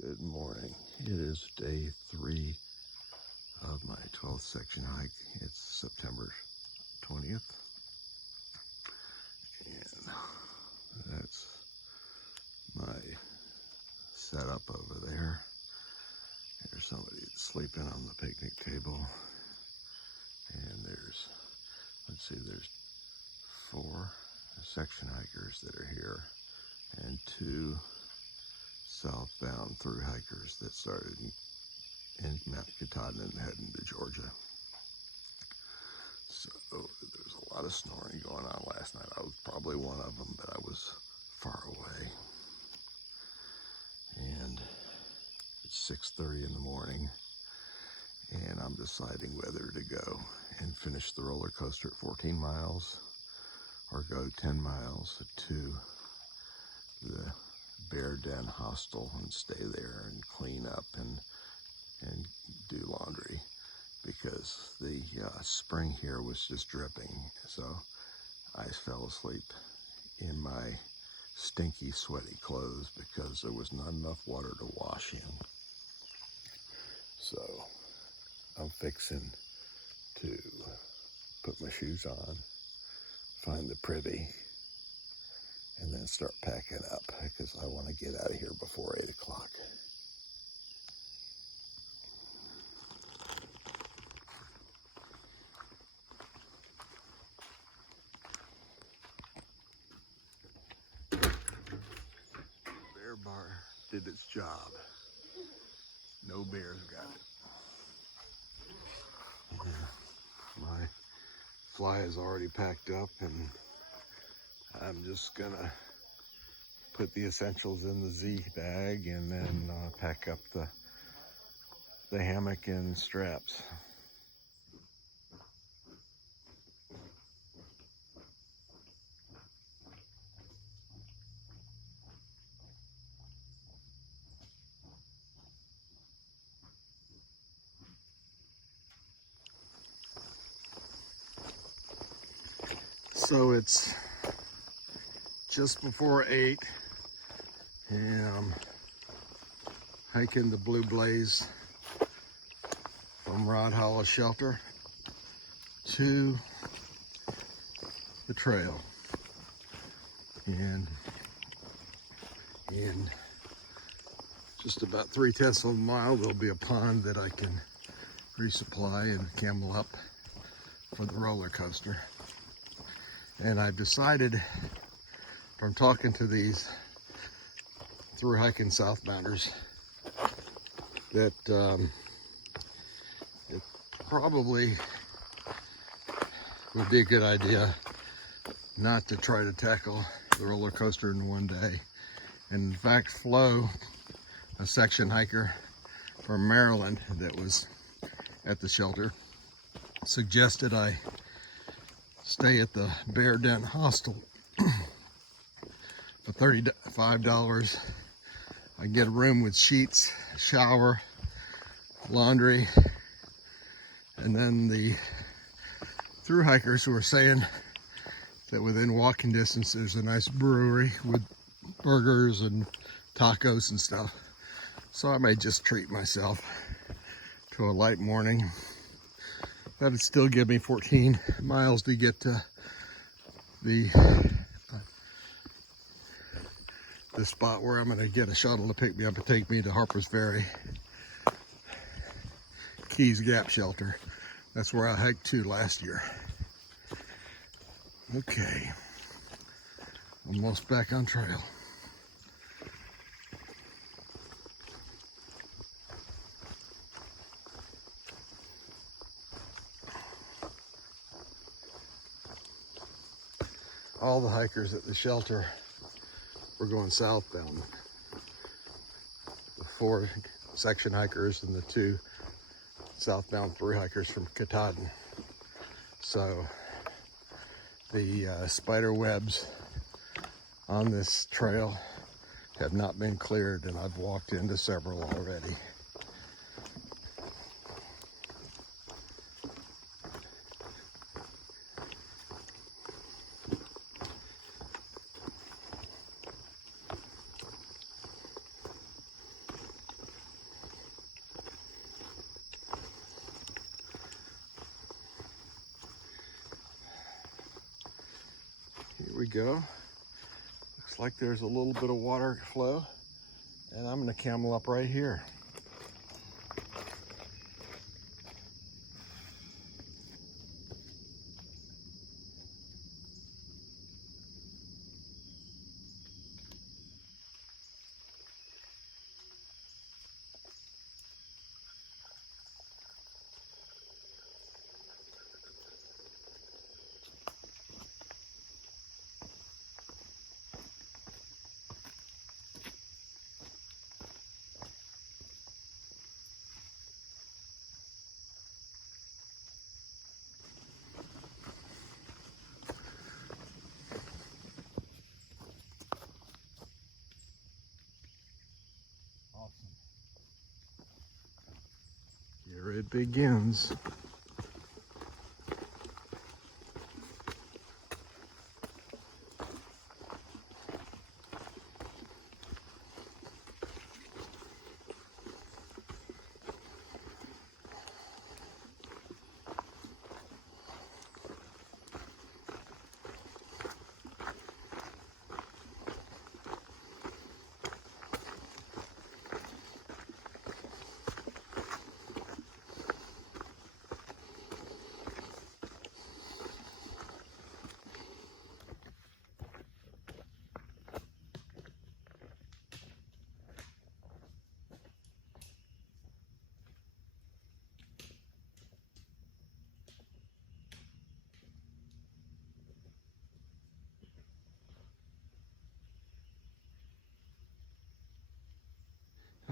Good morning. It is day 3 of my 12th section hike. It's September 20th. And that's my setup over there. There's somebody sleeping on the picnic table. And there's 4 section hikers that are here and 2 southbound through hikers that started in Mount Katahdin and heading to Georgia. So there's a lot of snoring going on last night. I was probably one of them, but I was far away. And it's 6:30 in the morning, and I'm deciding whether to go and finish the roller coaster at 14 miles or go 10 miles to the Bear Den Hostel and stay there and clean up and do laundry, because the spring here was just dripping. So I fell asleep in my stinky, sweaty clothes because there was not enough water to wash in. So I'm fixing to put my shoes on, find the privy, and then start packing up because I want to get out of here before 8 o'clock. Bear bar did its job. No bears got it. Yeah, my fly is already packed up, and I'm just gonna put the essentials in the Z bag and then pack up the hammock and straps. So it's just before 8, and I'm hiking the Blue Blaze from Rod Hollow Shelter to the trail. And in just about 3/10 of a mile, there'll be a pond that I can resupply and camel up for the roller coaster. And I've decided, from talking to these through hiking southbounders, that it probably would be a good idea not to try to tackle the roller coaster in one day. And in fact, Flo, a section hiker from Maryland that was at the shelter, suggested I stay at the Bear Den Hostel for $35. I get a room with sheets, shower, laundry, and then the through hikers who are saying that within walking distance there's a nice brewery with burgers and tacos and stuff. So I may just treat myself to a light morning. That would still give me 14 miles to get to the spot where I'm going to get a shuttle to pick me up and take me to Harper's Ferry Keys Gap Shelter. That's where I hiked to last year. Okay, almost back on trail. All the hikers at the shelter were going southbound. The 4 section hikers and the 2 southbound through hikers from Katahdin. So the spider webs on this trail have not been cleared, and I've walked into several already. we go. Looks like there's a little bit of water flow, and I'm gonna camel up right here. Here it begins.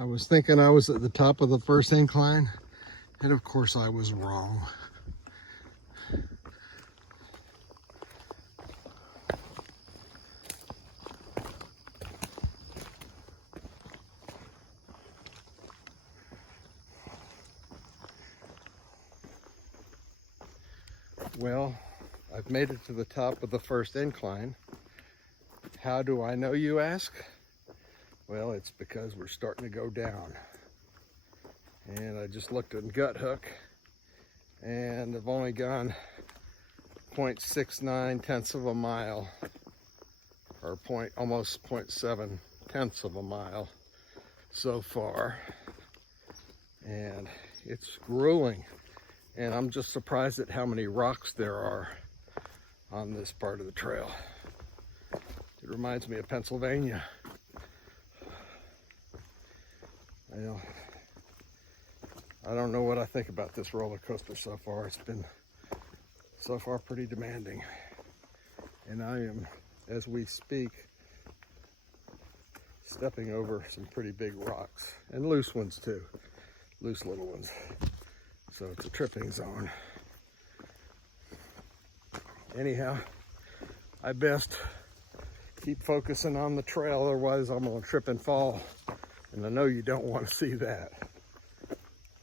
I was thinking I was at the top of the first incline, and of course I was wrong. Well, I've made it to the top of the first incline. How do I know, you ask? Well, it's because we're starting to go down. And I just looked at Gut Hook, and I've only gone 0.69 tenths of a mile, or almost 0.7 tenths of a mile so far. And it's grueling. And I'm just surprised at how many rocks there are on this part of the trail. It reminds me of Pennsylvania. Well, I don't know what I think about this roller coaster so far. It's been so far pretty demanding. And I am, as we speak, stepping over some pretty big rocks, and loose ones too, loose little ones. So it's a tripping zone. Anyhow, I best keep focusing on the trail, otherwise I'm gonna trip and fall. And I know you don't want to see that.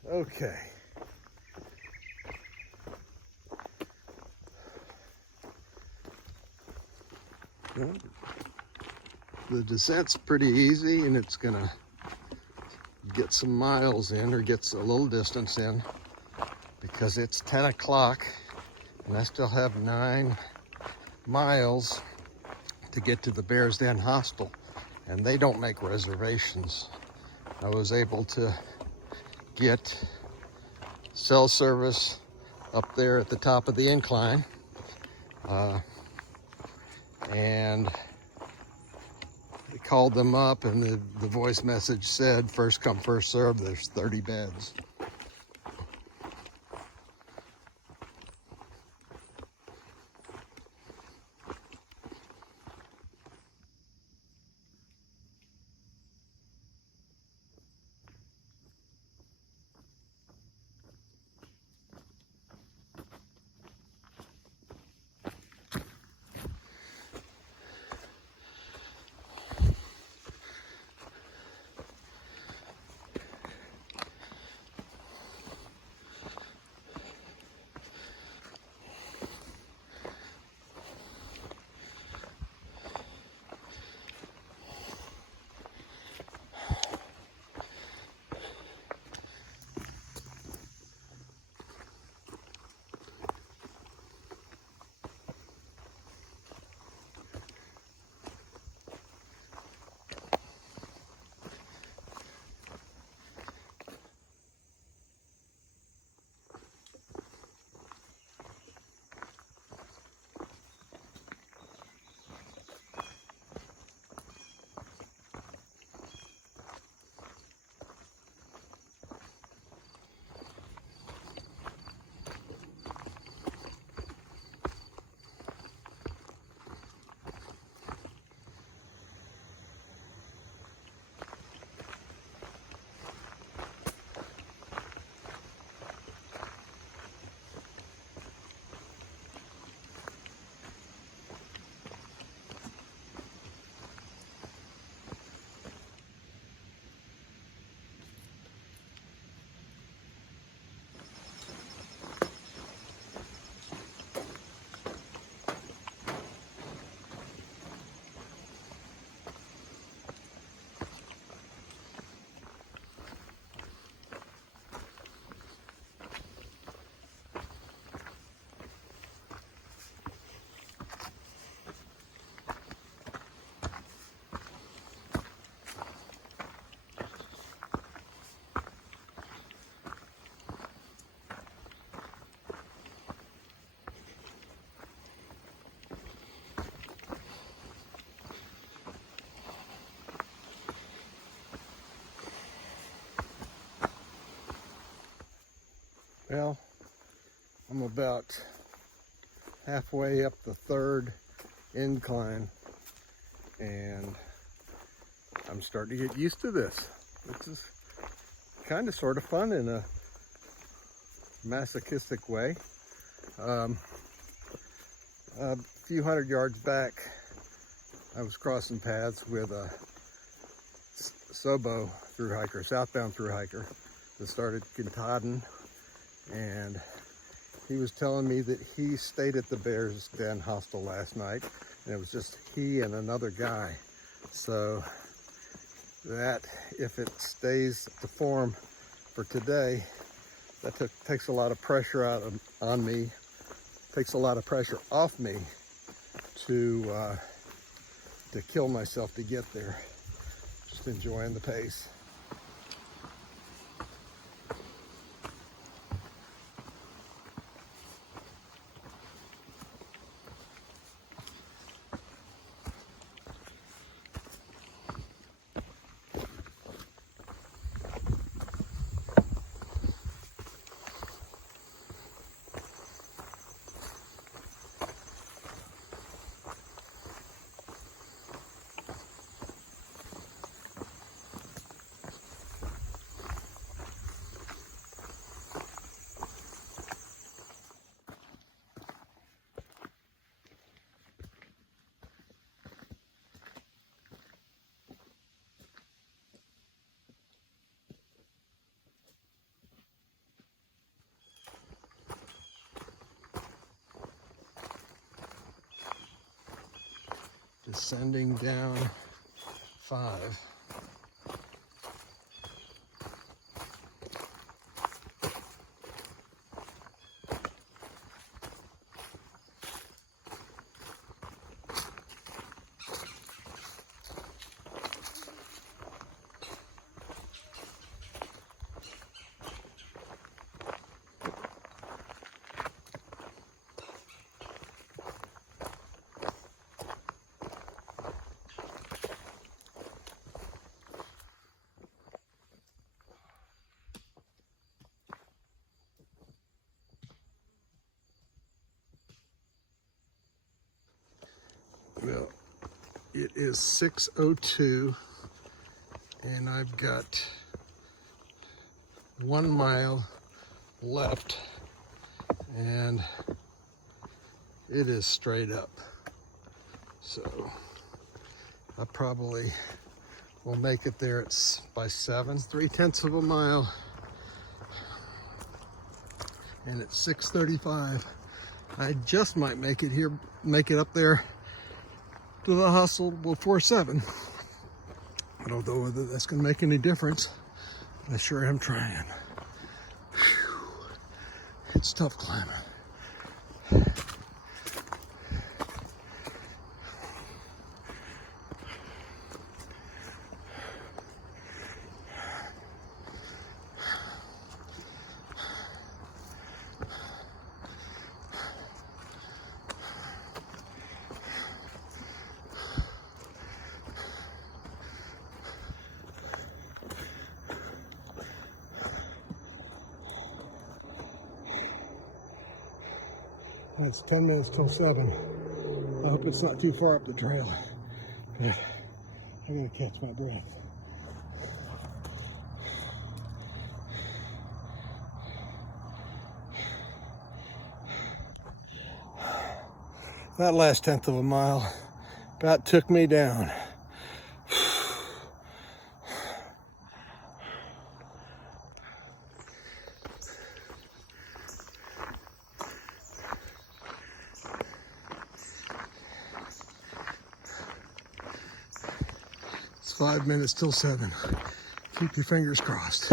Okay. Well, the descent's pretty easy, and it's gonna get some miles in, or gets a little distance in, because it's 10 o'clock and I still have 9 miles to get to the Bears Den Hostel, and they don't make reservations. I was able to get cell service up there at the top of the incline, and I called them up, and the voice message said first come first served. There's 30 beds. Well, I'm about halfway up the third incline, and I'm starting to get used to this. This is kind of sort of fun in a masochistic way. A few hundred yards back, I was crossing paths with a SOBO through hiker, southbound through hiker, that started Katahdin, and he was telling me that he stayed at the Bears Den Hostel last night, and it was just he and another guy. So that, if it stays to form for today, that takes a lot of pressure on me, takes a lot of pressure off me to kill myself to get there. Just enjoying the pace. Descending down 5. Well, it is 6:02, and I've got 1 mile left, and it is straight up. So I probably will make it there by 7. 3/10 of a mile, and it's 6:35. I just might make it up there to the hostel before 7. I don't know whether that's going to make any difference, but I sure am trying. Whew. It's tough climbing. It's 10 minutes till 7. I hope it's not too far up the trail. I'm gonna catch my breath. That last 10th of a mile about took me down. It's 5 minutes till 7. Keep your fingers crossed.